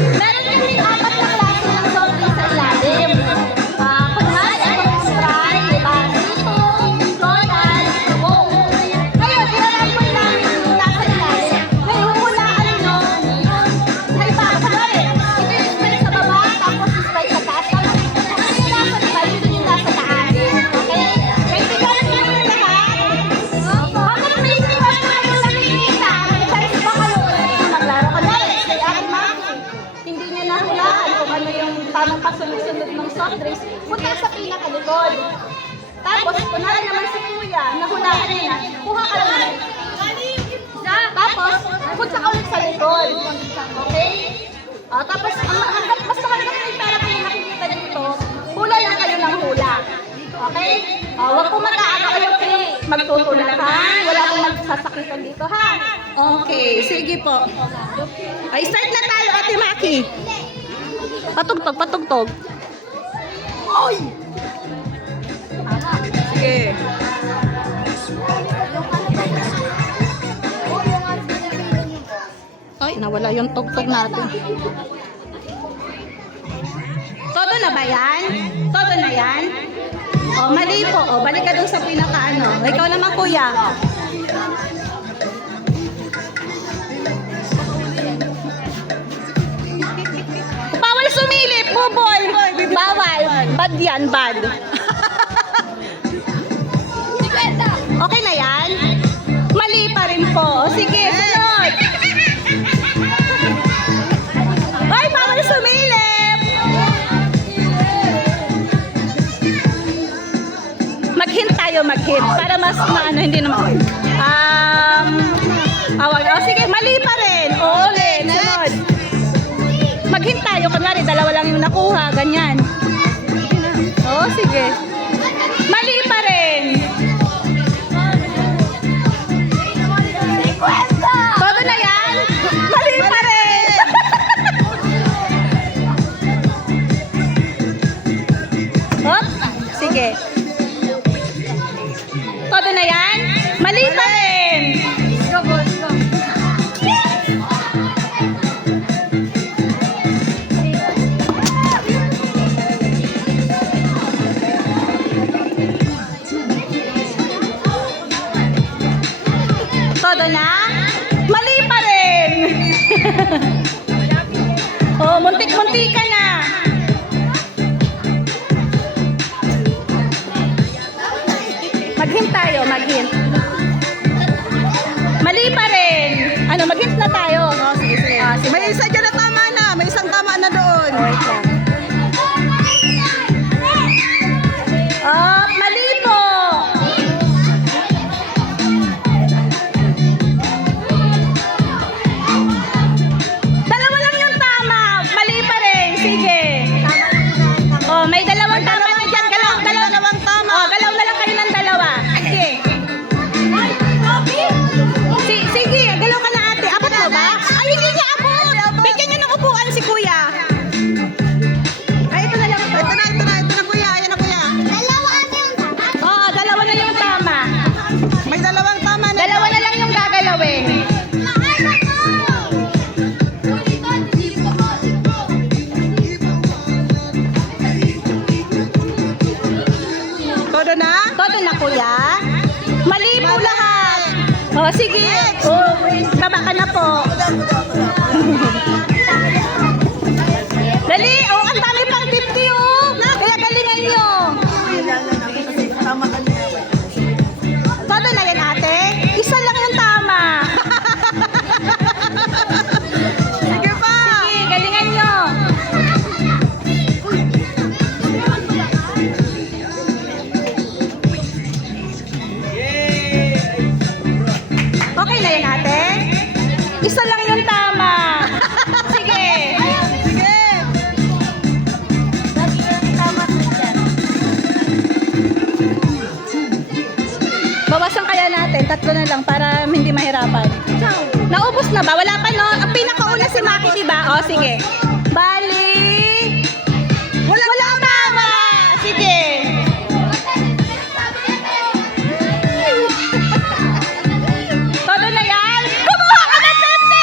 Meron din apat na klase ng soft drink sa ilalim. Kunwari, itong Sprite, Basito, Royal, Coke. Ngayon, tinatapon namin yung nasa ilalim. Ngayon, hulaan nyo. Sa iba, kunwari, ito yung Sprite sa baba, tapos yung Sprite sa taas. Tapos, ano yung nasa iba, ito yung nasa taas. Okay? Kaibigan namin yung lahat. Bakit may siniwas na kayo nakikita? May chance pa kayo maglaro ka na eh. Kay Ate Maki, hindi niya nahulaan kung ano yung tamang pasunod-sunod ng soft drinks. Punta sa pinakalikod. Tapos, kunwari naman si Kuya, nahulaan niya, kuha ka lang naman. Tapos, punta ka ulit sa likod. Okay? Tapos, basta hanggang may pera kayo nakikita dito, hula lang kayo ng hula. Okay? Huwag po mag-aano kayo magtutulakan. Wala pong magsasakitan dito, ha? Okay, sige po. Ay, start na tayo, Ate Maki. Patugtog, patugtog. Oy! Sige. Ay, nawala yung tugtog natin. Todo na ba yan? Todo na yan? O, mali po. O, balik ka dun sa pinaka-ano. Ikaw naman, Kuya. Bawal sumilip, buboy. Bawal. Bad yan, bad. Okay na yan? Mali pa rin po. O, sige, sunod. Ay, bawal sumilip. Mag-hint tayo, mag-hint. Para mas maano, hindi naman. O, sige, mali pa rin. O, ulit, sunod. Mag-hint tayo. Kunwari, dalawa lang yung nakuha. Ganyan. O, sige. Mali pa rin. Todo na yan? Mali pa rin. Hop, sige. Todo na yan? Mali pa rin. Todo na? Mali pa rin. Oh, muntik-muntik ka na. Mag-hint tayo, mag-hint. Mali pa rin. Ano, mag-hint na tayo. Oh, sige, sige. Sige. May isa dyan na tama na. May isang tama na doon. Wait lang. Oh, mali po. Dalawa lang yung tama. Mali pa rin. Sige. Oh, may dalawang tama na dyan. Dalawang tama. Oh, galaw na lang kayo ng dalawa. Sige. Sige, galaw ka na ate. Apat mo ba? Ay, hindi niya abot. Bigyan niyo ng upuan si Kuya. Ay, ito na lang. Ito na, kuya. Ayan na, kuya. Oo, dalawa na yung tama. May dalawang tama na. Dalawa na lang yung gagalawin. Todo na? Todo na, Kuya. Mali po lahat. O, sige. O, baba ka na po. Dali. O, ang dami pang 50, oh. Kaya galingan nyo. Tama ka niya. Todo na yan, ate. Isa lang yung tama. Sige pa. Sige, galingan nyo. Okay na yan, ate? Isa lang yung tama. Sige. Sige. Bawasan kaya natin. Tatlo na lang para hindi mahirapan. Naubos na ba? Wala pa, no? Ang pinakauna si Maki, diba? O, sige. Bali. Wala tama. Sige. Todo na yan? Kumuha ka ng 50!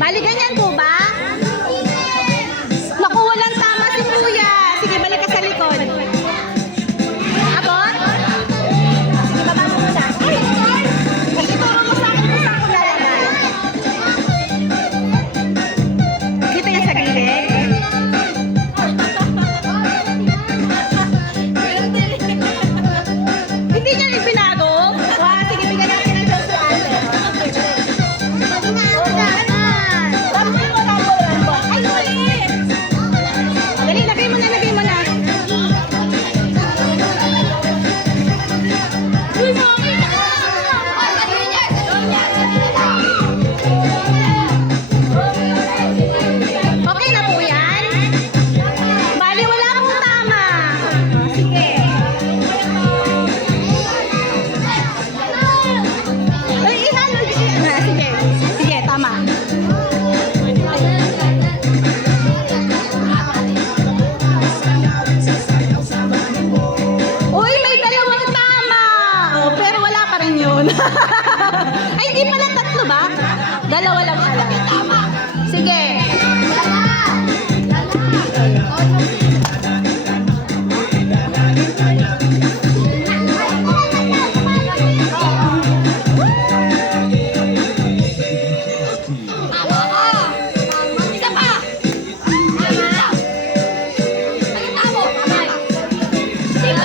Bali, ganyan po ba? Naku, walang tama si Kuya. Sige, balik ka sa likod. Abot? Sige, baba mo muna. Kasi turo mo sa akin kung saan ko lalagay. Dito yan sa gilid. Hindi niya ipinago? Sige, bigyan natin ng sauce sa atin. Ay, mali! Dali, lagay mo na, lagay mo na. Okay na po yan? Bali, wala pong tama. Sige. Ay, ihalo. Sige. Sige, tama. Uy, may dalawang tama! Oh, pero wala pa rin yun. Ay, hindi pala tatlo ba? Dalawa lang pala. Sige.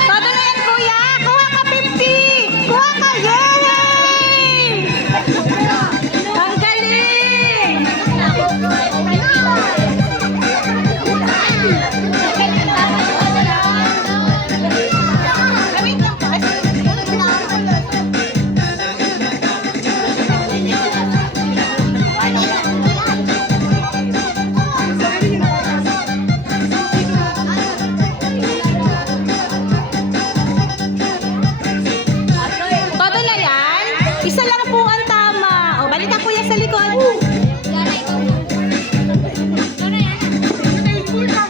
Todo na yan, Kuya! Kuha ka 50! Kuha ka! Yay! Ang galing! Todo na yan? Isa lang po ang tama. O, balik ka, Kuya, sa likod.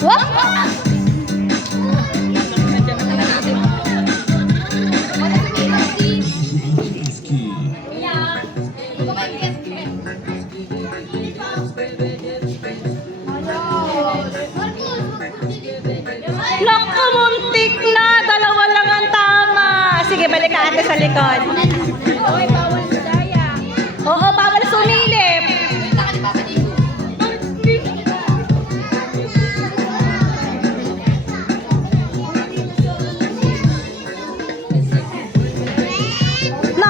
Wah! Naku, muntik na! Dalawa lang ang tama. Sige, balik ka ate sa likod. Oo, bawal sumilip. No,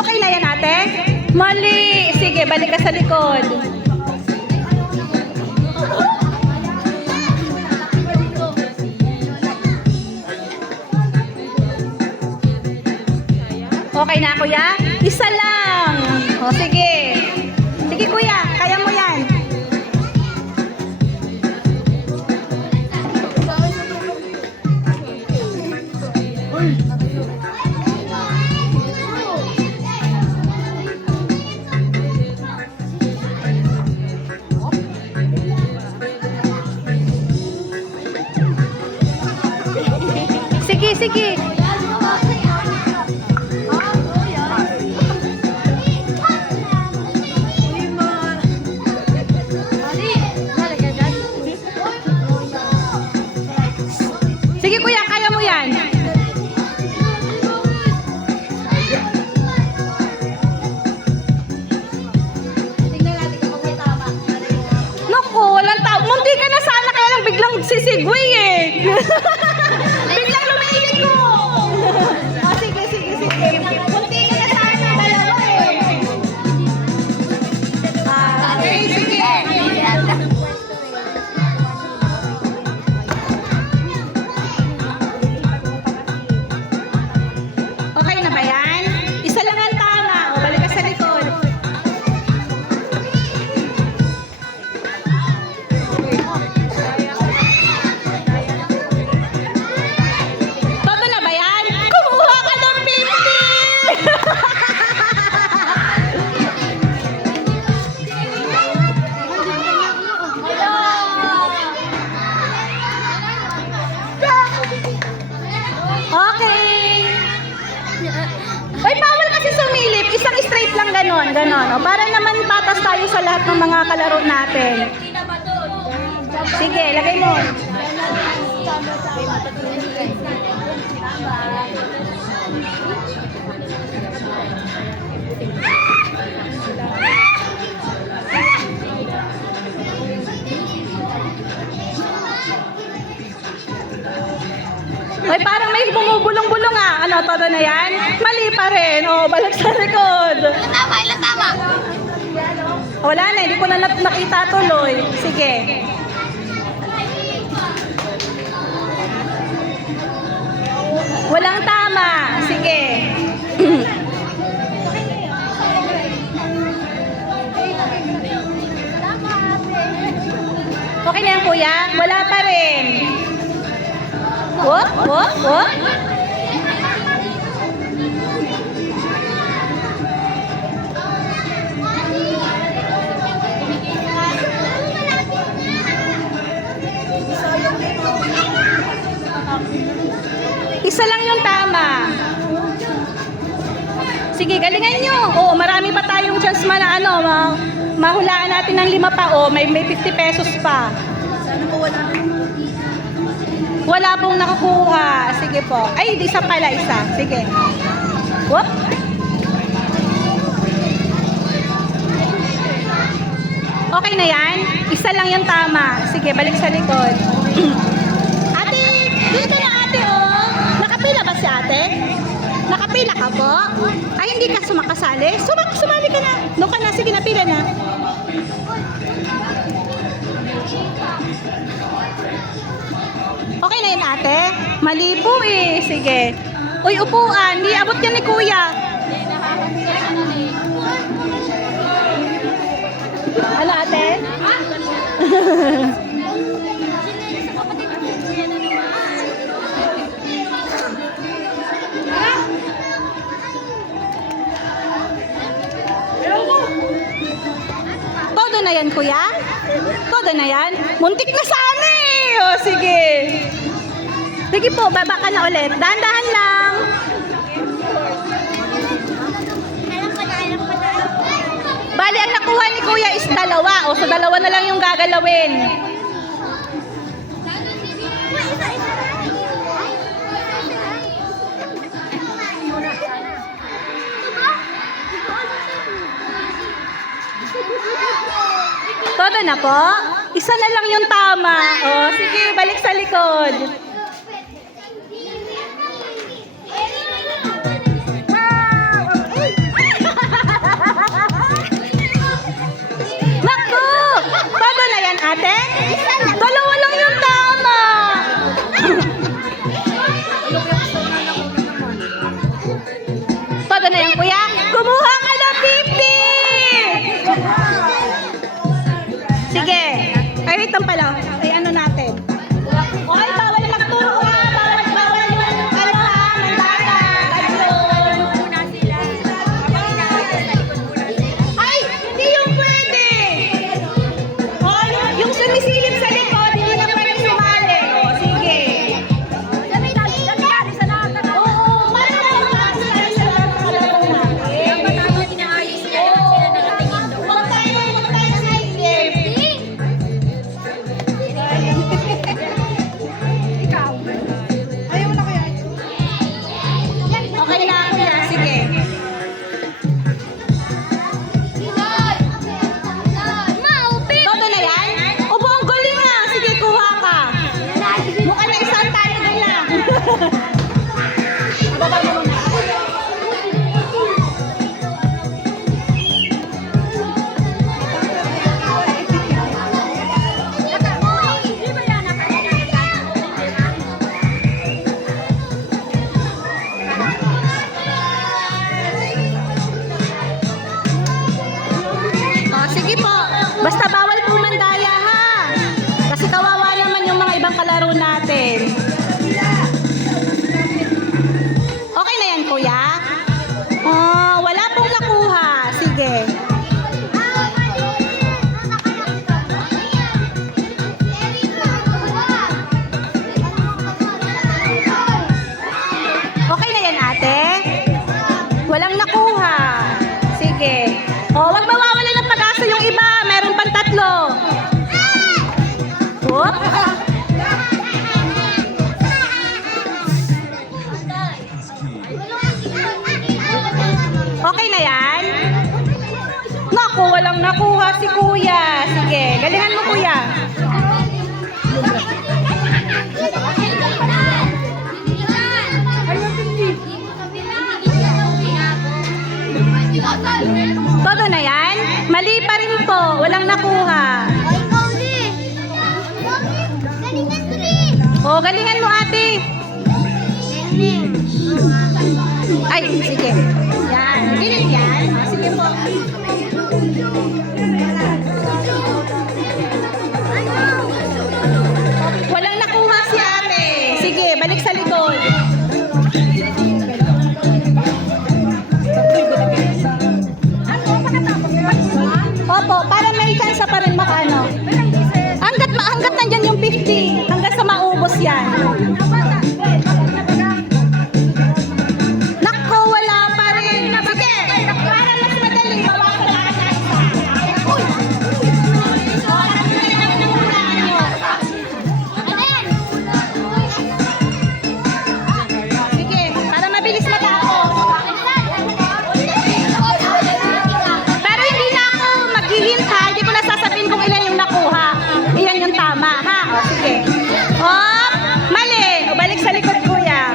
okay na yan ate? Mali. Sige, balik ka sa likod. Okay na, Kuya? Isa lang. O, sige. Sige, Kuya. Kaya mo yan. Sige, sige. Sige, Kuya. Kaya mo yan. Naku, walang tao. Munti ka na sana, kaya lang biglang sisigway eh. Biglang lumilit ko. O, sige, sige, sige. Munti ka na sana, dalawa eh. Okay, sige. Okay na ba yan? Isa lang ang tama. O, balik ka sa likod. yan, ganon. O, para naman patas tayo sa lahat ng mga kalaro natin. Sige, lagay mo. Ay, parang may bumubulong-bulong ah. Ano, todo na yan? Mali pa rin. O, balik sa likod. Ilan tama? Wala na, hindi ko na nakita tuloy. Sige. Walang tama. Sige. Okay na yan, kuya? Wala pa rin. Wop, wop, wop. Isa lang yung tama. Sige, galingan nyo. Oo, marami pa tayong chance na ano, mahulaan natin ng 5 pa. O, may 50 pesos pa. Wala pong nakukuha. Sige po. Ay, isa pala, isa. Sige. Whoop. Okay na yan? Isa lang yung tama. Sige, balik sa likod. Ate, dito na ate, oh. Nakapila ba si ate? Nakapila ka po? Ay, hindi ka sumakasali? Sumali ka na. Doon ka na. Sige, napila na. Okay na yun, ate? Mali po eh. Sige. Uy, upuan. Di abot yan ni kuya. Ano, ate? Todo na yan, kuya? Todo na yan? Muntik na sana eh. O, sige. Sige po, baba ka na ulit. Dahan-dahan lang. Bali, ang nakuha ni kuya is 2. O, so 2 na lang yung gagalawin. Todo na po? Isa na lang yung tama. O, sige, balik sa likod. Naku! Todo na yan, ate? 2 lang yung tama. Todo na yan, kuya? Kumuha ka na 50! Sige. Ay, wait lang pala. Ay, ano natin? Okay, bawal magturo ha. Bawal yung ano ha. Mandala. Ganyan. Ay, hindi yung pwede. O, yung sumisilip sa likod, hindi na pwede sumali. O, sige. Oo, para naman sa lahat ng kalaro natin. Huwag tayo sa game. si kuya. Sige, galingan mo kuya. Todo na yan? Mali pa rin po. Walang nakuha. O, galingan mo ate. Ay, sige. Yan. Galing yan. Sige po. Walang nakuha si ate. Sige, balik sa likod. Opo, para may chance pa rin makaano. Hanggat nandyan yung 50. Hanggat sa maubos yan. Nako, wala pa rin. Sige, para mas madaling bawasan lang sa isa. Uy! Sige, para mabilis matapos. Pero hindi na ako maghihintay. Hindi ko na sasabihin kung ilan yung nakuha. Iyan yung tama, ha? O, sige. O, mali. O, balik sa likod, kuya.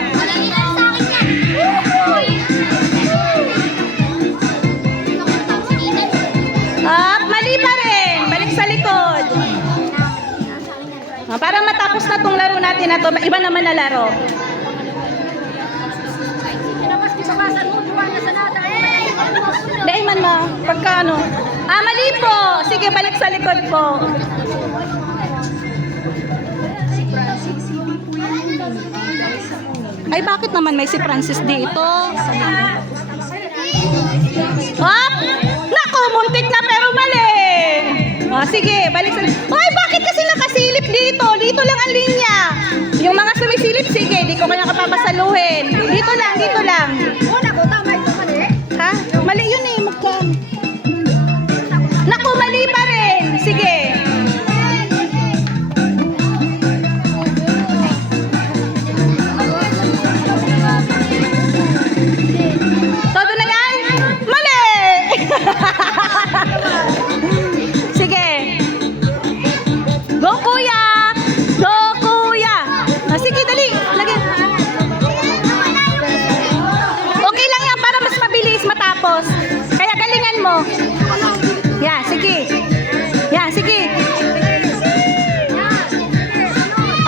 Mali pa rin. Balik sa likod. O, para matapos na tong laro natin na to, iba naman na laro. Dahil man na, pagka ano. Mali po. Sige, balik sa likod po. Ay, bakit naman may si Francis dito? Hop! Naku, muntik na pero mali. O, sige, balik sa... Ay, bakit kasi nakasilip dito? Dito lang ang linya. Yung mga sumisilip, sige, di ko kaya kapapasaluhin. Dito lang, dito lang. Ha? Mali yun eh, magkam. Naku, mali pa rin. Sige. Todo na yan? Mali! Sige. Go, kuya! Go, kuya! Sige, dali. Lagi. Okay lang yan para mas mabilis matapos. Kaya galingan mo. Yan, sige. Yan, sige.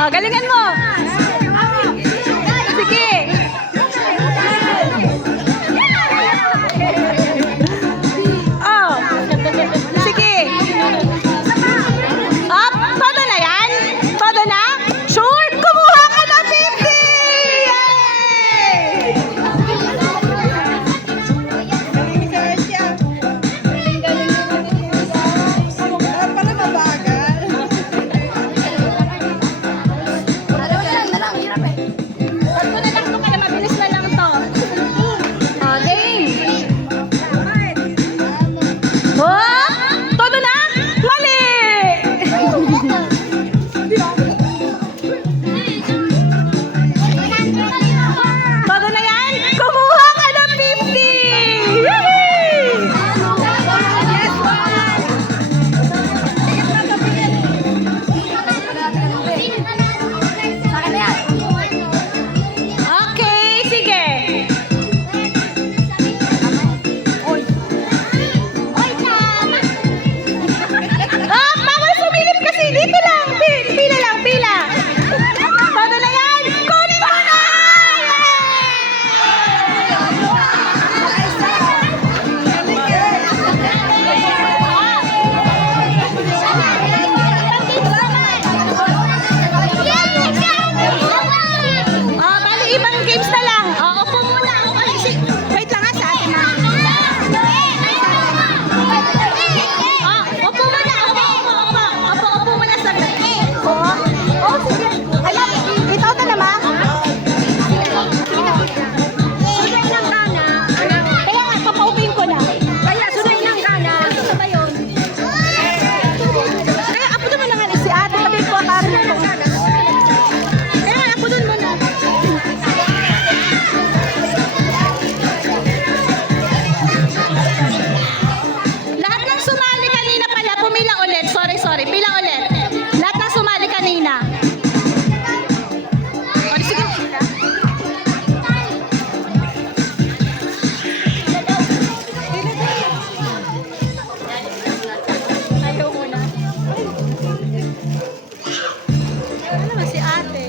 O, galingan mo. Sige. Oh. Sige. Up, todo na yan? Todo na? Sure, kumuha ka na 50! Yay! bilang ulit. Lahat na sumali kanina. O, sige. Ayaw mo na. Ano naman si ate?